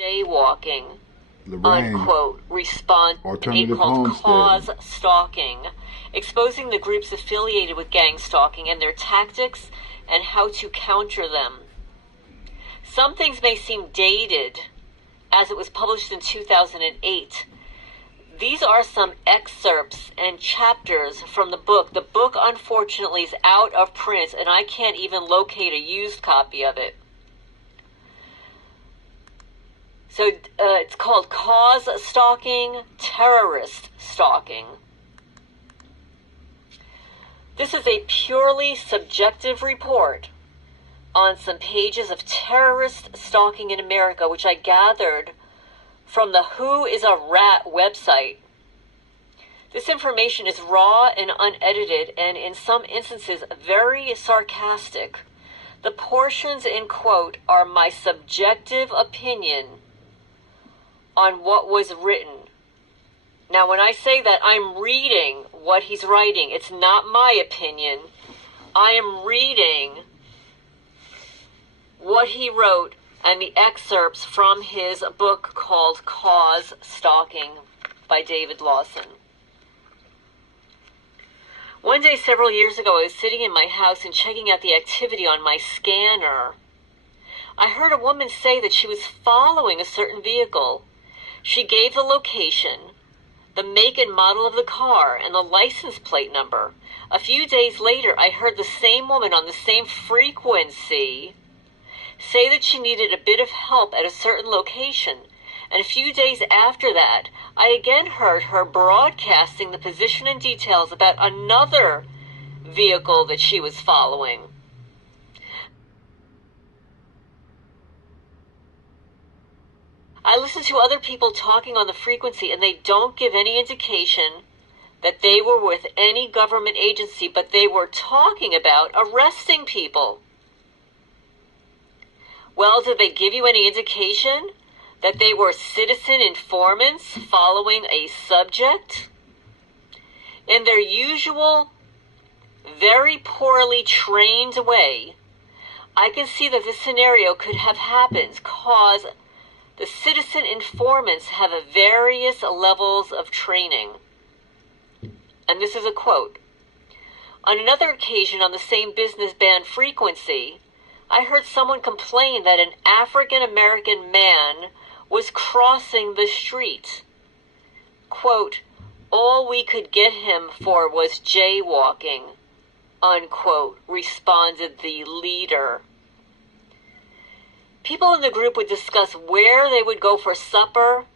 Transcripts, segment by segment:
jaywalking, Lorraine, unquote, response alternative called homestead. cause stalking, exposing the groups affiliated with gang stalking and their tactics and how to counter them. Some things may seem dated, as it was published in 2008. These are some excerpts and chapters from the book. The book, unfortunately, is out of print, and I can't even locate a used copy of it. So it's called Cause Stalking, Terrorist Stalking. This is a purely subjective report on some pages of terrorist stalking in America, which I gathered from the Who is a Rat website. This information is raw and unedited, and in some instances very sarcastic. The portions in quote are my subjective opinion on what was written. Now, when I say that, I'm reading what he's writing. It's not my opinion. I am reading what he wrote and the excerpts from his book called Cause Stalking by David Lawson. One day several years ago, I was sitting in my house and checking out the activity on my scanner. I heard a woman say that she was following a certain vehicle. She gave the location, the make and model of the car, and the license plate number. A few days later, I heard the same woman on the same frequency say that she needed a bit of help at a certain location. And a few days after that, I again heard her broadcasting the position and details about another vehicle that she was following. I listen to other people talking on the frequency, and they don't give any indication that they were with any government agency, but they were talking about arresting people. Well, did they give you any indication that they were citizen informants following a subject? In their usual, very poorly trained way, I can see that this scenario could have happened because the citizen informants have various levels of training. And this is a quote. On another occasion on the same business band frequency, I heard someone complain that an African-American man was crossing the street. Quote, all we could get him for was jaywalking, unquote, responded the leader. People in the group would discuss where they would go for supper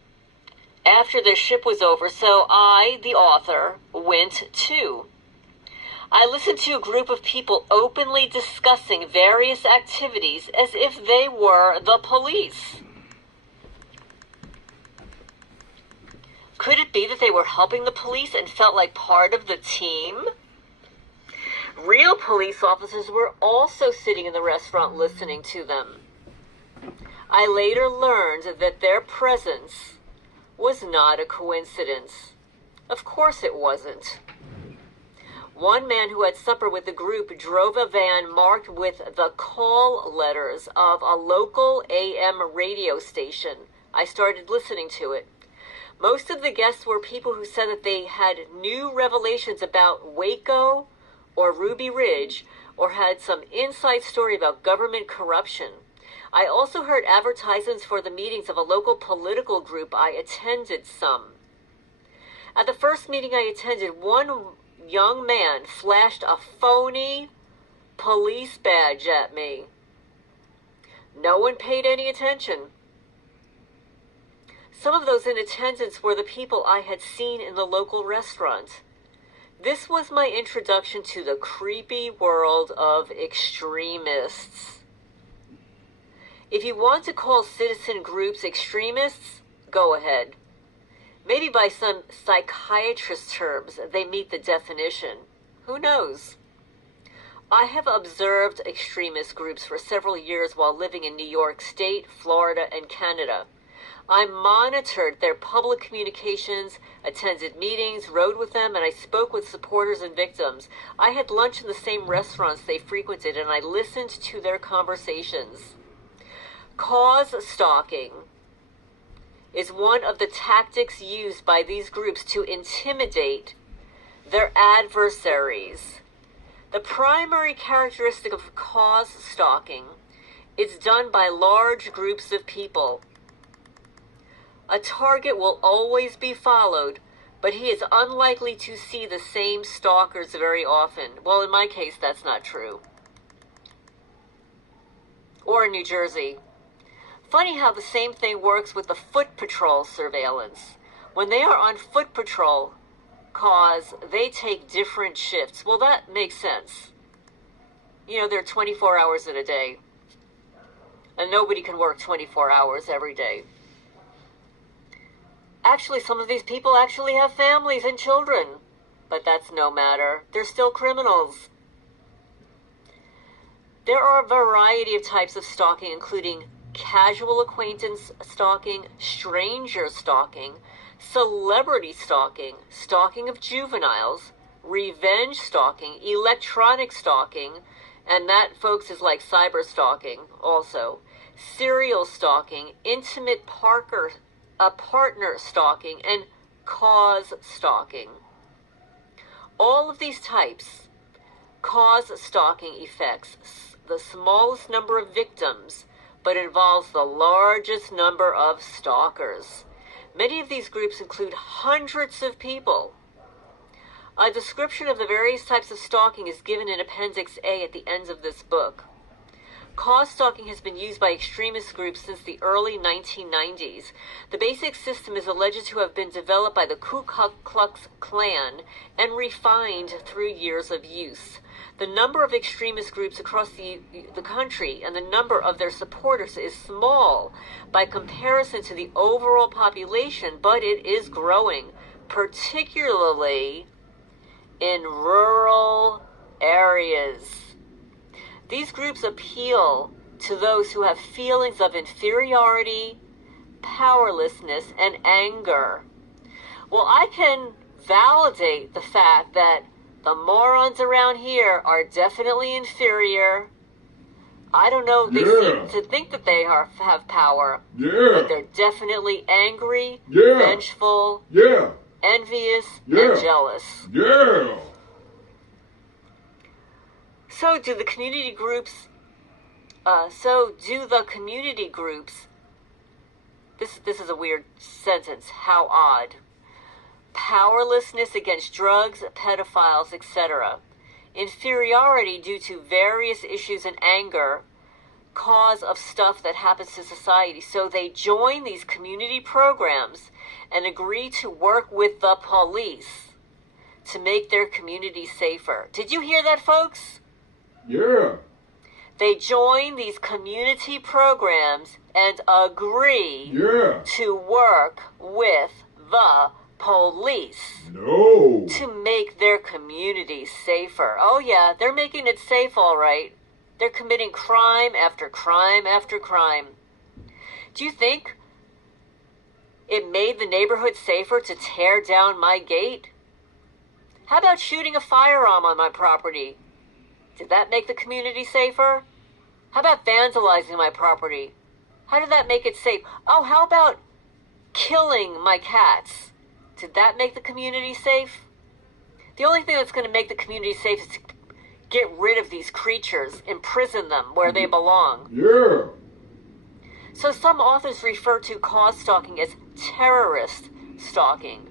after their shift was over, so I, the author, went too. I listened to a group of people openly discussing various activities as if they were the police. Could it be that they were helping the police and felt like part of the team? Real police officers were also sitting in the restaurant listening to them. I later learned that their presence was not a coincidence. Of course it wasn't. One man who had supper with the group drove a van marked with the call letters of a local AM radio station. I started listening to it. Most of the guests were people who said that they had new revelations about Waco or Ruby Ridge or had some inside story about government corruption. I also heard advertisements for the meetings of a local political group. I attended some. At the first meeting I attended, one young man flashed a phony police badge at me. No one paid any attention. Some of those in attendance were the people I had seen in the local restaurant. This was my introduction to the creepy world of extremists. If you want to call citizen groups extremists, go ahead. Maybe by some psychiatrist terms, they meet the definition. Who knows? I have observed extremist groups for several years while living in New York State, Florida, and Canada. I monitored their public communications, attended meetings, rode with them, and I spoke with supporters and victims. I had lunch in the same restaurants they frequented, and I listened to their conversations. Cause stalking is one of the tactics used by these groups to intimidate their adversaries. The primary characteristic of cause stalking is done by large groups of people. A target will always be followed, but he is unlikely to see the same stalkers very often. Well, in my case, that's not true. Or in New Jersey. Funny how the same thing works with the foot patrol surveillance. When they are on foot patrol, cause they take different shifts. Well, that makes sense. You know, they're 24 hours in a day. And nobody can work 24 hours every day. Actually, some of these people actually have families and children. But that's no matter. They're still criminals. There are a variety of types of stalking, including casual acquaintance stalking, stranger stalking, celebrity stalking, stalking of juveniles, revenge stalking, electronic stalking, and that, folks, is like cyber stalking also, serial stalking, intimate partner stalking, and cause stalking. All of these types cause stalking effects the smallest number of victims, but involves the largest number of stalkers. Many of these groups include hundreds of people. A description of the various types of stalking is given in Appendix A at the end of this book. Cause stalking has been used by extremist groups since the early 1990s. The basic system is alleged to have been developed by the Ku Klux Klan and refined through years of use. The number of extremist groups across the country and the number of their supporters is small by comparison to the overall population, but it is growing, particularly in rural areas. These groups appeal to those who have feelings of inferiority, powerlessness, and anger. Well, I can validate the fact that the morons around here are definitely inferior. I don't know, they seem to think that they have power. But they're definitely angry, vengeful, envious, and jealous. So do the community groups, this is a weird sentence, how odd. Powerlessness against drugs, pedophiles, etc. Inferiority due to various issues and anger, cause of stuff that happens to society. So they join these community programs and agree to work with the police to make their community safer. Did you hear that, folks? Yeah. They join these community programs and agree to work with the police to make their community safer. Oh yeah, they're making it safe, all right. They're committing crime after crime after crime. Do you think it made the neighborhood safer to tear down my gate? How about shooting a firearm on my property? Did that make the community safer? How about vandalizing my property? How did that make it safe? Oh, how about killing my cats? Did that make the community safe? The only thing that's going to make the community safe is to get rid of these creatures, imprison them where they belong. Yeah. So some authors refer to cause stalking as terrorist stalking.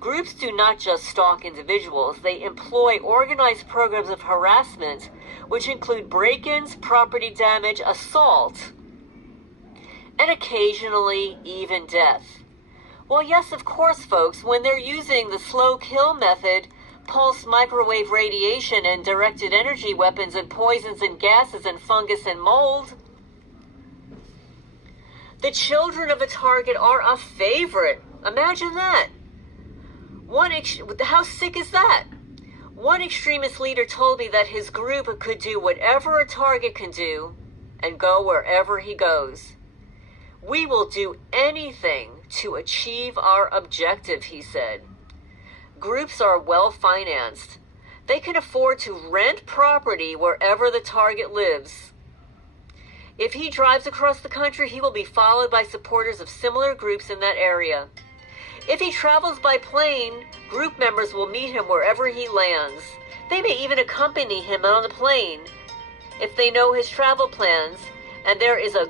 Groups do not just stalk individuals, they employ organized programs of harassment, which include break-ins, property damage, assault, and occasionally even death. Well, yes, of course, folks, when they're using the slow kill method, pulse microwave radiation and directed energy weapons and poisons and gases and fungus and mold, the children of a target are a favorite. Imagine that. How sick is that? One extremist leader told me that his group could do whatever a target can do and go wherever he goes. We will do anything to achieve our objective, he said. Groups are well financed. They can afford to rent property wherever the target lives. If he drives across the country, he will be followed by supporters of similar groups in that area. If he travels by plane, group members will meet him wherever he lands. They may even accompany him on the plane if they know his travel plans, and there is a